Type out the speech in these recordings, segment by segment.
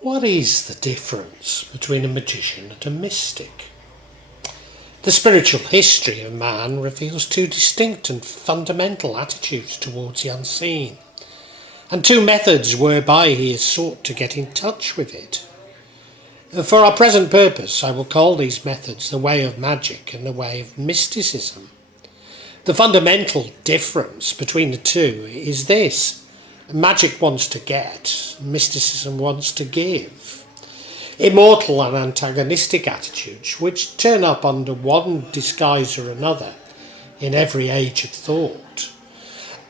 What is the difference between a magician and a mystic? The spiritual history of man reveals two distinct and fundamental attitudes towards the unseen, and two methods whereby he has sought to get in touch with it. For our present purpose, I will call these methods the way of magic and the way of mysticism. The fundamental difference between the two is this. Magic wants to get, mysticism wants to give. Immortal and antagonistic attitudes which turn up under one disguise or another in every age of thought.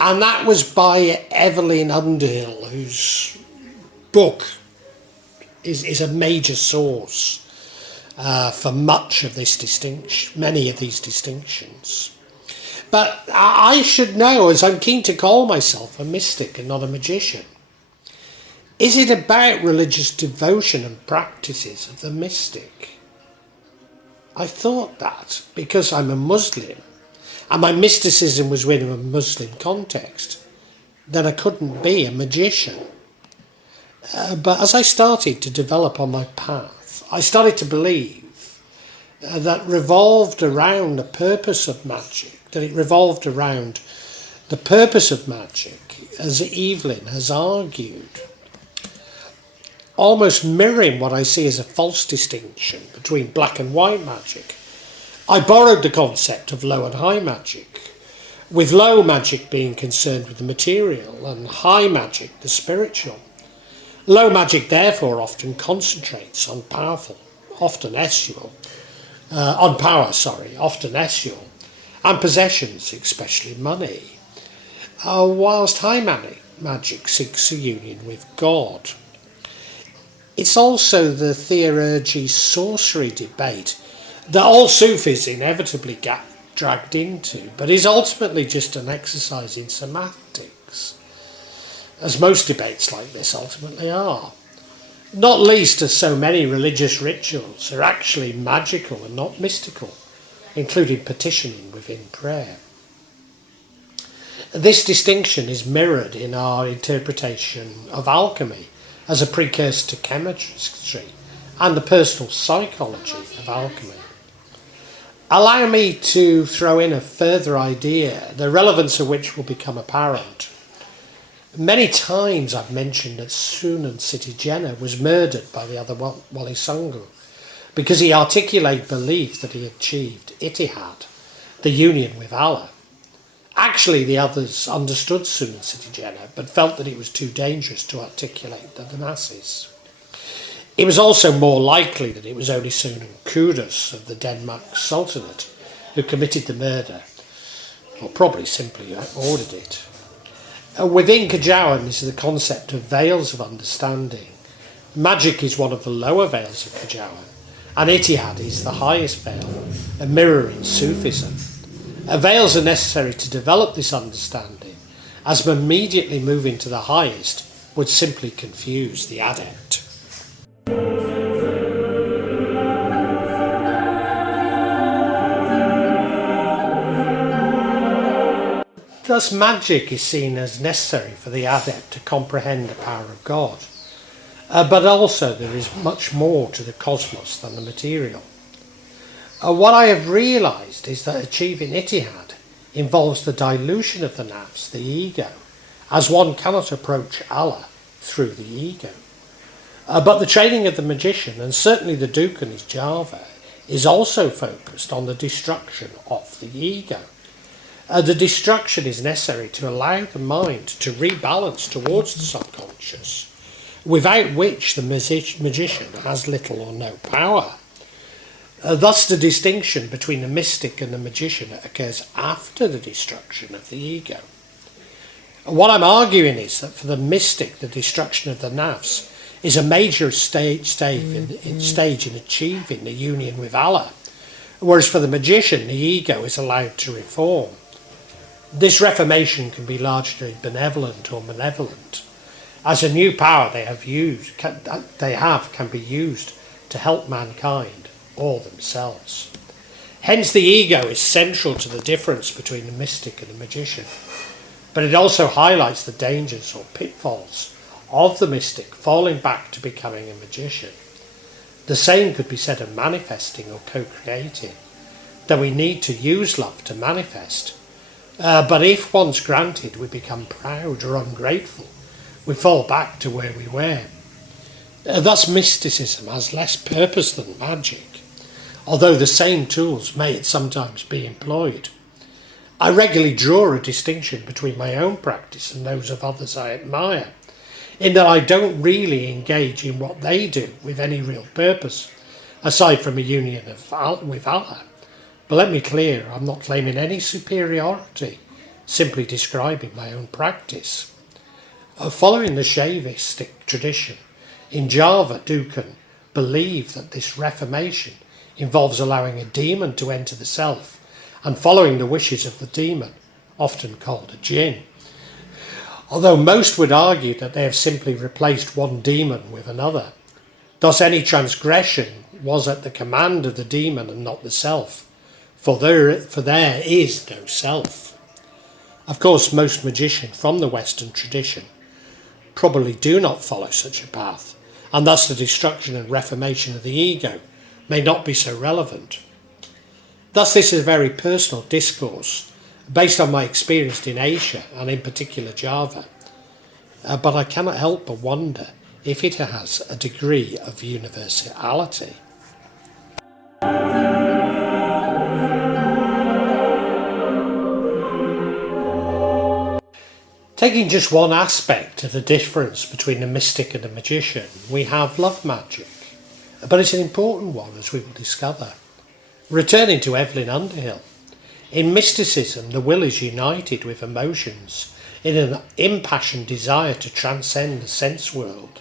And that was by Evelyn Underhill, whose book is a major source for much of this distinction, many of these distinctions. But I should know, as I'm keen to call myself a mystic and not a magician, is it about religious devotion and practices of the mystic? I thought that because I'm a Muslim and my mysticism was within a Muslim context, then I couldn't be a magician. But as I started to develop on my path, I started to believe that revolved around the purpose of magic, that it revolved around the purpose of magic, as Evelyn has argued, almost mirroring what I see as a false distinction between black and white magic. I borrowed the concept of low and high magic, with low magic being concerned with the material and high magic the spiritual. Low magic therefore often concentrates on power, often ethereal, and possessions, especially money, whilst high magic seeks a union with God. It's also the Theurgy sorcery debate that all Sufis inevitably get dragged into, but is ultimately just an exercise in semantics, as most debates like this ultimately are. Not least as so many religious rituals are actually magical and not mystical, including petitioning within prayer. This distinction is mirrored in our interpretation of alchemy as a precursor to chemistry and the personal psychology of alchemy. Allow me to throw in a further idea, the relevance of which will become apparent. Many times I've mentioned that Sunan Sitijena was murdered by the other Wali Songo because he articulated belief that he achieved Ittihad, the union with Allah. Actually, the others understood Sunan Sitijena but felt that it was too dangerous to articulate to the masses. It was also more likely that it was only Sunan Kudus of the Denmark Sultanate who committed the murder, or probably simply ordered it. Within Kajawan is the concept of veils of understanding. Magic is one of the lower veils of Kajawan, and Ittihad is the highest veil, a mirror in Sufism. Veils are necessary to develop this understanding, as immediately moving to the highest would simply confuse the adept. Thus magic is seen as necessary for the adept to comprehend the power of God. But also there is much more to the cosmos than the material. What I have realised is that achieving Ittihad involves the dilution of the nafs, the ego, as one cannot approach Allah through the ego. But the training of the magician, and certainly the Duke and his Java, is also focused on the destruction of the ego. The destruction is necessary to allow the mind to rebalance towards the subconscious, without which the magician has little or no power. Thus the distinction between the mystic and the magician occurs after the destruction of the ego. What I'm arguing is that for the mystic, the destruction of the nafs is a major stage in achieving the union with Allah, whereas for the magician, the ego is allowed to reform. This reformation can be largely benevolent or malevolent, as a new power they have can be used to help mankind or themselves. Hence the ego is central to the difference between the mystic and the magician, but it also highlights the dangers or pitfalls of the mystic falling back to becoming a magician. The same could be said of manifesting or co-creating, that we need to use love to manifest. But if once granted we become proud or ungrateful, we fall back to where we were. Thus mysticism has less purpose than magic, although the same tools may sometimes be employed. I regularly draw a distinction between my own practice and those of others I admire, in that I don't really engage in what they do with any real purpose, aside from a union with Allah. But let me be clear, I'm not claiming any superiority, simply describing my own practice. Following the Shaivistic tradition, in Java, Dukan believe that this reformation involves allowing a demon to enter the self and following the wishes of the demon, often called a jinn. Although most would argue that they have simply replaced one demon with another. Thus any transgression was at the command of the demon and not the self, for there is no self. Of course, most magicians from the Western tradition probably do not follow such a path, and thus the destruction and reformation of the ego may not be so relevant. Thus this is a very personal discourse, based on my experience in Asia and in particular Java, but I cannot help but wonder if it has a degree of universality. Taking just one aspect of the difference between the mystic and the magician, we have love magic, but it's an important one, as we will discover. Returning to Evelyn Underhill, in mysticism the will is united with emotions in an impassioned desire to transcend the sense world,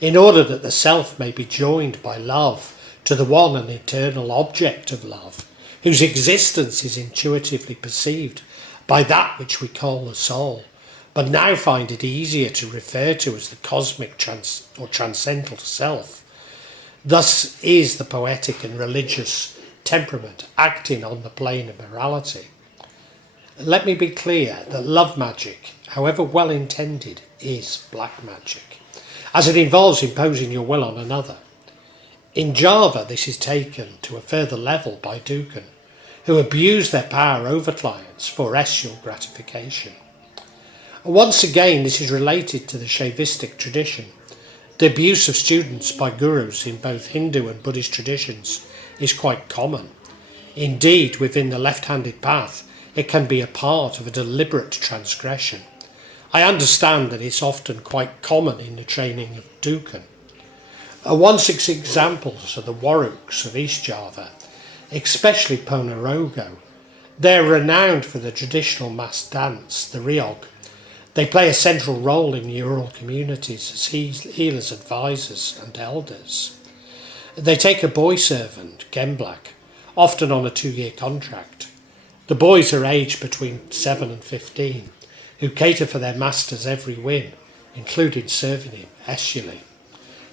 in order that the self may be joined by love to the one and eternal object of love, whose existence is intuitively perceived by that which we call the soul, but now find it easier to refer to as the cosmic transcendental self. Thus is the poetic and religious temperament acting on the plane of morality. Let me be clear that love magic, however well intended, is black magic, as it involves imposing your will on another. In Java, this is taken to a further level by Dukan, who abuse their power over clients for bestial gratification. Once again, this is related to the Shaivistic tradition. The abuse of students by gurus in both Hindu and Buddhist traditions is quite common. Indeed, within the left-handed path, it can be a part of a deliberate transgression. I understand that it's often quite common in the training of Dukan. One such examples are the Waruks of East Java, especially Ponorogo. They're renowned for the traditional mass dance, the Riog. They play a central role in rural communities as healers, advisors and elders. They take a boy servant, Gemblak, often on a 2-year contract. The boys are aged between 7 and 15, who cater for their master's every whim, including serving him escially.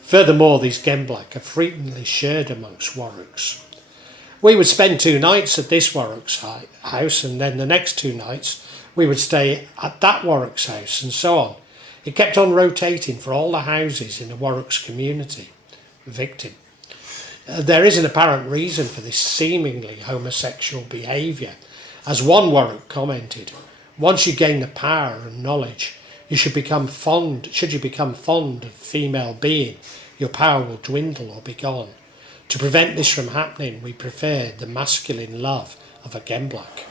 Furthermore, these Gemblak are frequently shared amongst Waruks. We would spend 2 nights at this Waruk's house, and then the next 2 nights we would stay at that Warwick's house, and so on. It kept on rotating for all the houses in the Warwick's community. Victim. There is an apparent reason for this seemingly homosexual behaviour. As one Warwick commented, once you gain the power and knowledge, should you become fond of female being, your power will dwindle or be gone. To prevent this from happening, we prefer the masculine love of a Gemblak.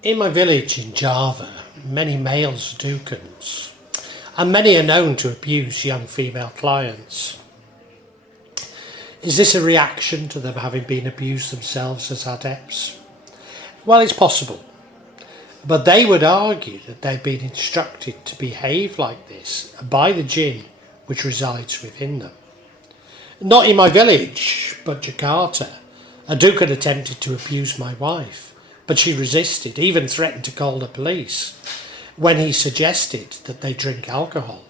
In my village in Java, many males are Dukans, and many are known to abuse young female clients. Is this a reaction to them having been abused themselves as adepts? Well, it's possible, but they would argue that they've been instructed to behave like this by the jinn which resides within them. Not in my village, but Jakarta, A duke had attempted to abuse my wife, but she resisted, even threatened to call the police when he suggested that they drink alcohol.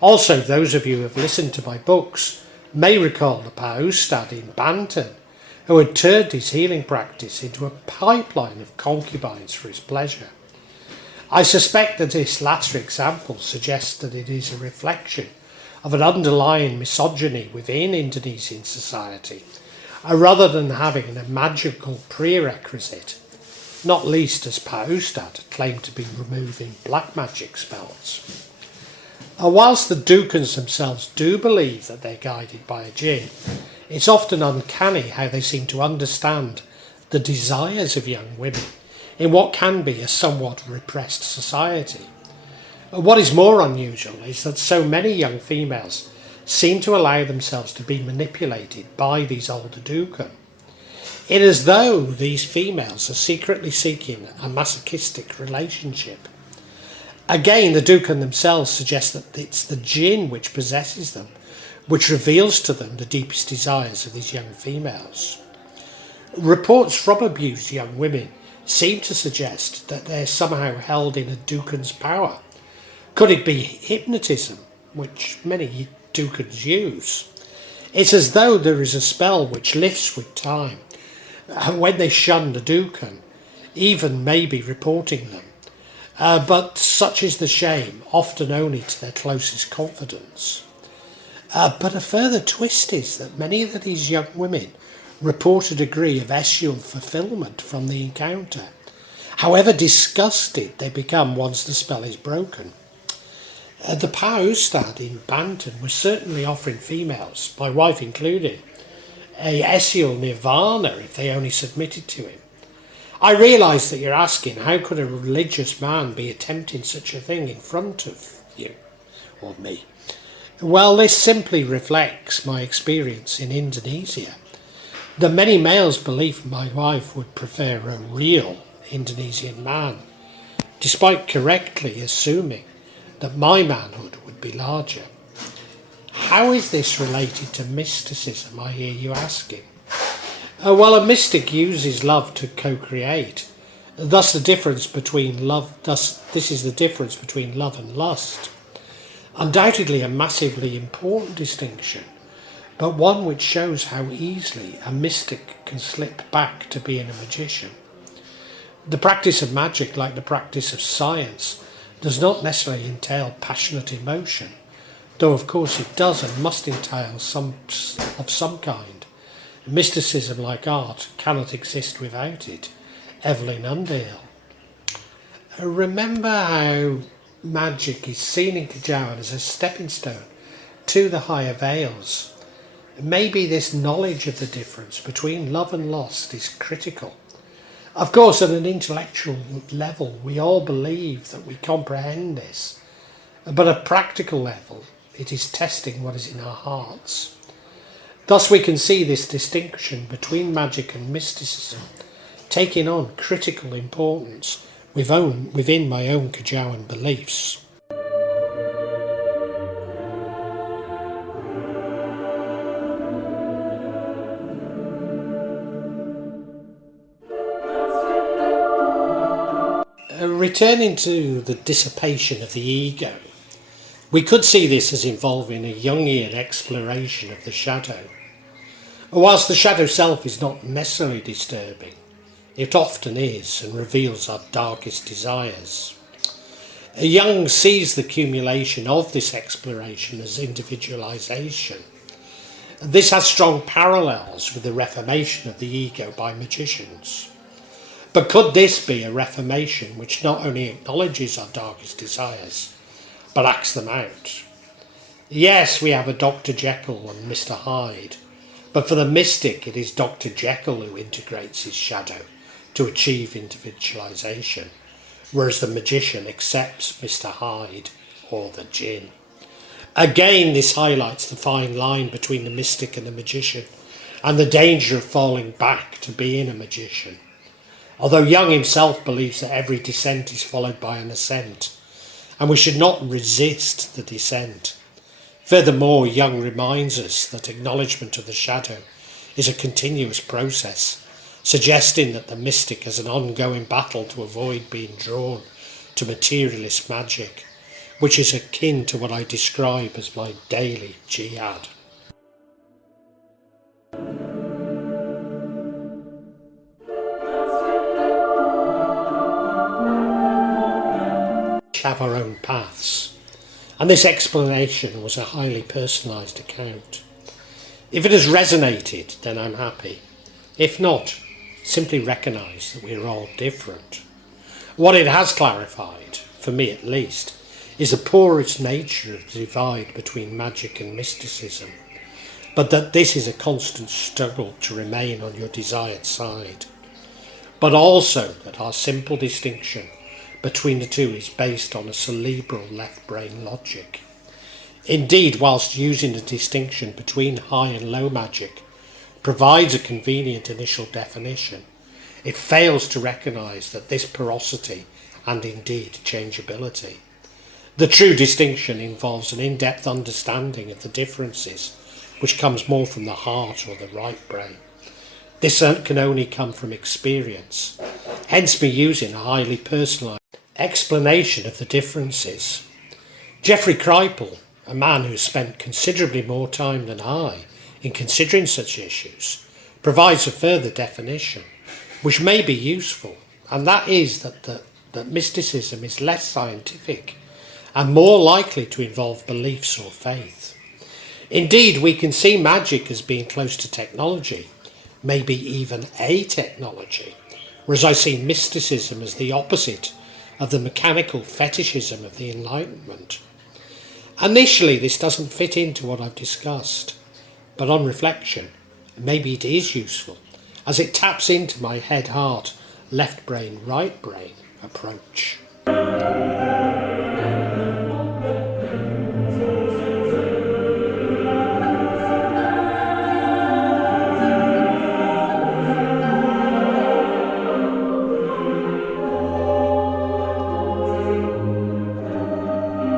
Also, those of you who have listened to my books may recall the Paustad in Banton, who had turned his healing practice into a pipeline of concubines for his pleasure. I suspect that this latter example suggests that it is a reflection of an underlying misogyny within Indonesian society, rather than having a magical prerequisite, not least as Paustad claimed to be removing black magic spells. Whilst the Dukans themselves do believe that they're guided by a jinn, it's often uncanny how they seem to understand the desires of young women in what can be a somewhat repressed society. What is more unusual is that so many young females seem to allow themselves to be manipulated by these older Dukan. It is as though these females are secretly seeking a masochistic relationship. Again, the Dukan themselves suggest that it's the jinn which possesses them, which reveals to them the deepest desires of these young females. Reports from abused young women seem to suggest that they're somehow held in a Dukan's power. Could it be hypnotism, which many Dukans use? It's as though there is a spell which lifts with time, when they shun the Dukan, even maybe reporting them. But such is the shame, often only to their closest confidants. But a further twist is that many of these young women report a degree of essual fulfilment from the encounter, however disgusted they become once the spell is broken. The Paustad in Banton was certainly offering females, my wife included, a essual nirvana if they only submitted to him. I realise that you're asking, how could a religious man be attempting such a thing in front of you, or me? Well, this simply reflects my experience in Indonesia. The many males believe my wife would prefer a real Indonesian man, despite correctly assuming that my manhood would be larger. How is this related to mysticism, I hear you asking? Well, a mystic uses love to co-create. This is the difference between love and lust. Undoubtedly a massively important distinction, but one which shows how easily a mystic can slip back to being a magician. The practice of magic, like the practice of science, does not necessarily entail passionate emotion, though of course it does and must entail some kind. Mysticism, like art, cannot exist without it. Evelyn Underhill. Remember how magic is seen in Kejawen as a stepping stone to the higher veils. Maybe this knowledge of the difference between love and lust is critical. Of course, at an intellectual level, we all believe that we comprehend this, but at a practical level, it is testing what is in our hearts. Thus we can see this distinction between magic and mysticism taking on critical importance within my own Kejawen beliefs. Returning to the dissipation of the ego, we could see this as involving a Jungian exploration of the shadow. Whilst the shadow self is not necessarily disturbing, it often is and reveals our darkest desires. Jung sees the accumulation of this exploration as individualization. This has strong parallels with the reformation of the ego by magicians. But could this be a reformation which not only acknowledges our darkest desires, but acts them out? Yes, we have a Dr. Jekyll and Mr. Hyde, but for the mystic it is Dr. Jekyll who integrates his shadow to achieve individualization, whereas the magician accepts Mr. Hyde or the jinn. Again, this highlights the fine line between the mystic and the magician, and the danger of falling back to being a magician. Although Jung himself believes that every descent is followed by an ascent, and we should not resist the descent. Furthermore, Jung reminds us that acknowledgement of the shadow is a continuous process, suggesting that the mystic has an ongoing battle to avoid being drawn to materialist magic, which is akin to what I describe as my daily jihad. Have our own paths, and this explanation was a highly personalised account. If it has resonated, then I'm happy. If not, simply recognise that we are all different. What it has clarified, for me at least, is the porous nature of the divide between magic and mysticism, but that this is a constant struggle to remain on your desired side, but also that our simple distinction between the two is based on a cerebral left brain logic. Indeed, whilst using the distinction between high and low magic provides a convenient initial definition, it fails to recognise that this porosity and indeed changeability. The true distinction involves an in-depth understanding of the differences, which comes more from the heart or the right brain. This can only come from experience, hence me using a highly personalised explanation of the differences. Geoffrey Kripal, a man who spent considerably more time than I in considering such issues, provides a further definition, which may be useful, and that is that mysticism is less scientific and more likely to involve beliefs or faith. Indeed, we can see magic as being close to technology, maybe even a technology, whereas I see mysticism as the opposite of the mechanical fetishism of the Enlightenment. Initially, this doesn't fit into what I've discussed, but on reflection, maybe it is useful, as it taps into my head-heart, left brain, right brain approach.